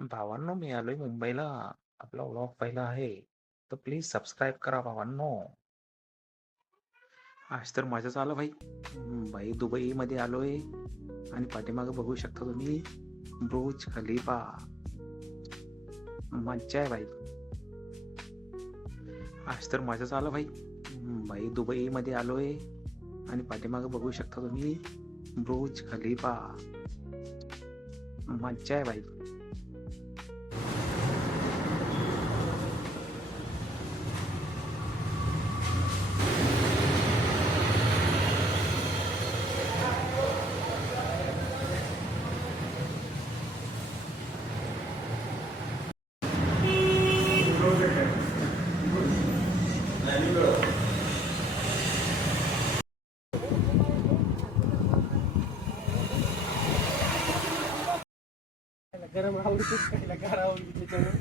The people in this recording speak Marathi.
भावांनो, मी आलोय मुंबईला. आपला व्लॉग पहिला आहे, तर प्लीज सबस्क्राईब करा भावांनो. आज तर मजाच आलं भाई. भाई दुबईमध्ये आलोय आणि पाठीमागं बघू शकता तुम्ही बुर्ज खलिफा. मज्जा आहे भाई. आज तर मजाच आलं भाई. भाई दुबईमध्ये आलोय आणि पाठीमागं बघू शकता तुम्ही बुर्ज खलिफा. मज्जा आहे भाई. गरम आवडते गार आवडते त्याच्यामुळे